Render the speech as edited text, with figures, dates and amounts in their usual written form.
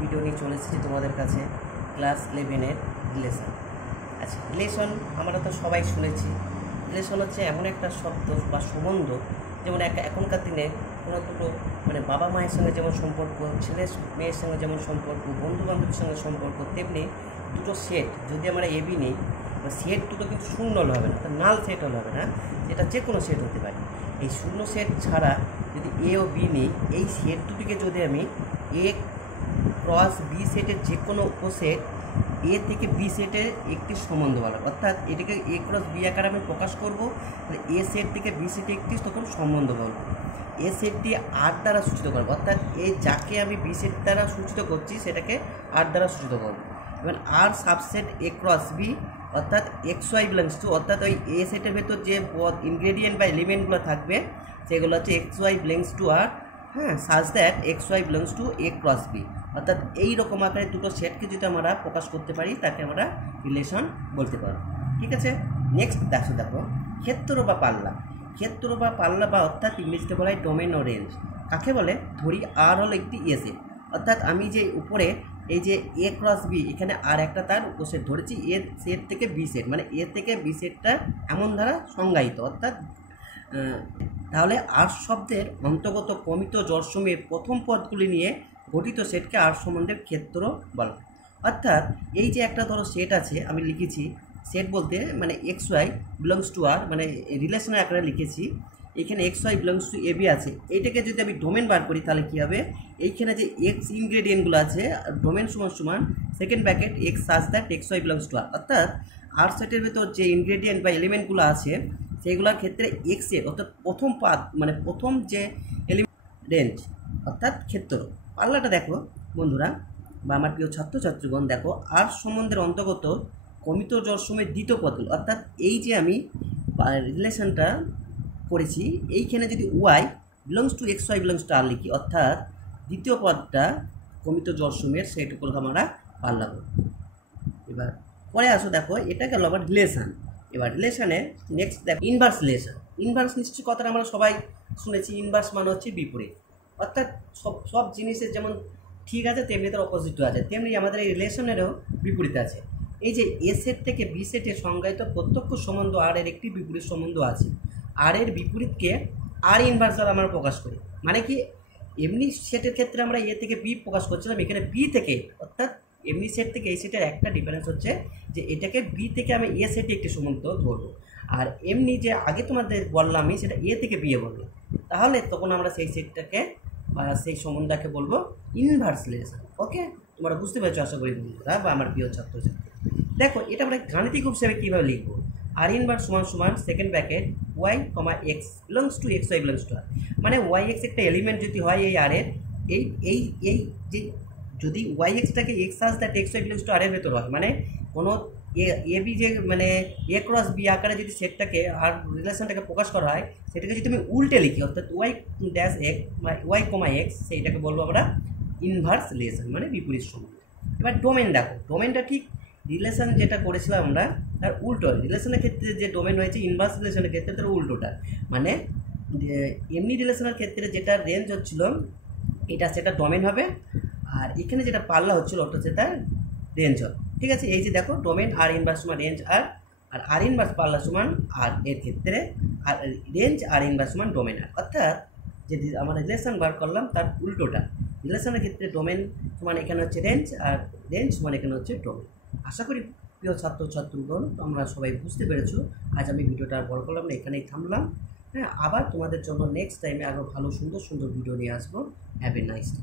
Video নিয়ে চলে এসেছি তোমাদের কাছে ক্লাস 11-এর রিলেশন। আচ্ছা, রিলেশন আমরা তো সবাই শুনেছি। রিলেশন হচ্ছে এমন একটা শব্দ বা সম্বন্ধ, যেমন এখনকার দিনে কোনো দুটো মানে বাবা মায়ের সঙ্গে যেমন সম্পর্ক, ছেলে মেয়ের সঙ্গে যেমন সম্পর্ক, বন্ধু বান্ধবের সঙ্গে সম্পর্ক, তেমনি দুটো সেট যদি আমরা এবি নিই, সেট দুটো কিন্তু শূন্য হলে হবে না, নাল সেট হলে হবে না, যেটা যে কোনো সেট হতে পারে। এই শূন্য সেট ছাড়া যদি এ ও বি নিই, এই সেট দুটিকে যদি আমি এ ক্রস বি সেটের যে কোনো উপসেট এ থেকে বি সেটের একটি সম্বন্ধ বলা, অর্থাৎ এটাকে এ ক্রস বি আকারে আমি প্রকাশ করবো, তাহলে এ সেট থেকে বি সেটে একটি তখন সম্বন্ধ বলবো। এ সেটটি আর দ্বারা সূচিত করবো, অর্থাৎ এই যাকে আমি বি সেট দ্বারা সূচিত করছি সেটাকে আর দ্বারা সূচিত করবো। এবার আর সাবসেট এ ক্রস বি, অর্থাৎ এক্স ওয়াই বিলংস টু, অর্থাৎ ওই এ সেটের ভেতর যে ইনগ্রেডিয়েন্ট বা এলিমেন্টগুলো থাকবে সেগুলো হচ্ছে x y belongs to R, হ্যাঁ, such that x y belongs to A cross B. অর্থাৎ এই রকম আকারে দুটো সেটকে যদি আমরা প্রকাশ করতে পারি তাকে আমরা রিলেশন বলতে পারি। ঠিক আছে, নেক্সট দেখো ক্ষেত্র বা পাল্লা। ক্ষেত্র বা পাল্লা বা অর্থাৎ ইংরেজিতে বলা হয় ডোমেন ও রেঞ্জ। কাকে বলে? ধরি আর হলো একটি এ সেট, অর্থাৎ আমি যে উপরে এই যে এ ক্রস বি, এখানে আর একটা তার উপসেট ধরেছি এ সেট থেকে বি সেট, মানে এ থেকে বি সেটটা এমন দ্বারা সংজ্ঞায়িত, অর্থাৎ তাহলে আর শব্দের অন্তর্গত কমিত জড়সমের প্রথম পদগুলি নিয়ে গঠিত সেটকে আর সম্বন্ধের ক্ষেত্র বলা। অর্থাৎ এই যে একটা ধরো সেট আছে, আমি লিখেছি সেট বলতে মানে x y belongs to R, মানে রিলেশনের আকারে লিখেছি এখানে x y belongs to A B আছে। এইটাকে যদি আমি ডোমেন বার করি তাহলে কী হবে, এইখানে যে এক্স ইনগ্রেডিয়েন্টগুলো আছে ডোমেন সমান সমান second bracket x such that x y belongs to R, অর্থাৎ আর সেটের ভেতর যে ইনগ্রেডিয়েন্ট বা এলিমেন্টগুলো আছে সেইগুলোর ক্ষেত্রে এক্সের অর্থাৎ প্রথম পাদ মানে প্রথম যে এলিমেন্ট রেঞ্জ অর্থাৎ ক্ষেত্র। পাল্লাটা দেখো বন্ধুরা বা আমার প্রিয় ছাত্রছাত্রীগণ, দেখো আর সম্বন্ধের অন্তর্গত কমিত জড়সমের দ্বিতীয় পদগুলো, অর্থাৎ এই যে আমি রিলেশনটা করেছি এইখানে যদি y belongs to x y belongs to R লিখি, অর্থাৎ দ্বিতীয় পদটা কমিত জড়সমের সেইটুকু আমরা পাল্লা করব। এবার পরে আসো, দেখো এটা গেল আবার রিলেশন। এবার রিলেশনে নেক্সট দেখো ইনভার্স রিলেশন। ইনভার্স নিশ্চয়ই কথাটা আমরা সবাই শুনেছি, ইনভার্স মানে হচ্ছে বিপরীত, অর্থাৎ সব জিনিসের যেমন ঠিক আছে তেমনি তার অপোজিটও আছে, তেমনি আমাদের এই রিলেশনেরও বিপরীত আছে। এই যে এ সেট থেকে বি সেটে সংজ্ঞায়িত প্রত্যক্ষ সম্বন্ধ আর এর একটি বিপরীত সম্বন্ধ আছে। আর এর বিপরীতকে আর ইনভার্স দ্বারা আমরা প্রকাশ করি, মানে কি এমনি সেটের ক্ষেত্রে আমরা এ থেকে বি প্রকাশ করছিলাম, এখানে বি থেকে, অর্থাৎ এমনি সেট থেকে এই সেটের একটা ডিফারেন্স হচ্ছে যে এটাকে বি থেকে আমি এ সেটে একটি সম্বন্ধ ধরবো, আর এমনি যে আগে তোমাদের বললাম আমি সেটা এ থেকে বিয়ে বলবো, তাহলে তখন আমরা সেই সেটটাকে বা সেই সম্বন্ধটাকে বলবো ইনভার্স রিলেশন। ওকে, তোমরা বুঝতে পেরেছো আশা করি বন্ধুরা বা আমার প্রিয় ছাত্রছাত্রী। দেখো এটা আমরা গাণিতিক হিসেবে কীভাবে লিখবো, আর ইনভার্স সমান সমান second bracket y comma x belongs to x y belongs to R, মানে ওয়াই এক্স একটা এলিমেন্ট যদি হয় এই আর এর, এই এই এই যে যদি ওয়াই এক্সটাকে x such that x y belongs to R এর ভেতর হয়, মানে কোনো এ বি যে মানে এ ক্রস বি আকারে যদি সেটটাকে আর রিলেশনটাকে প্রকাশ করা হয়, সেটাকে যদি তুমি উল্টে লিখি, অর্থাৎ Y dash x Y comma x, সেইটাকে বলবো আমরা ইনভার্স রিলেশন মানে বিপরীত সম্বন্ধ। এবার ডোমেন দেখো, ডোমেনটা ঠিক রিলেশন যেটা করেছিলাম আমরা তার উল্টো, রিলেশনের ক্ষেত্রে যে ডোমেন হয়েছে ইনভার্স রিলেশনের ক্ষেত্রে তার উল্টোটা, মানে এমনি রিলেশনের ক্ষেত্রে যেটা রেঞ্জ হচ্ছিল এটা সেটা ডোমেন হবে, আর এখানে যেটা পাল্লা হচ্ছিল ওটা সেটা রেঞ্জ হবে। ঠিক আছে, এই যে দেখো ডোমেন আর ইনভার্স সমান রেঞ্জ আর, আর আর ইনভার্স পাল্লা সমান আর, এর ক্ষেত্রে আর রেঞ্জ আর ইনভার্স সমান ডোমেন আর, অর্থাৎ যে আমরা রিলেশন বার করলাম তার উল্টোটা। রিলেশনের ক্ষেত্রে ডোমেন সমান এখানে হচ্ছে রেঞ্জ, আর রেঞ্জ সমান এখানে হচ্ছে ডোমেন। আশা করি প্রিয় ছাত্রছাত্রীগণ তোমরা সবাই বুঝতে পেরেছো। আজ আমি ভিডিওটা বড় করলাম না, এখানেই থামলাম। হ্যাঁ, আবার তোমাদের জন্য নেক্সট টাইমে আরও ভালো সুন্দর সুন্দর ভিডিও নিয়ে আসবো। Have a nice day.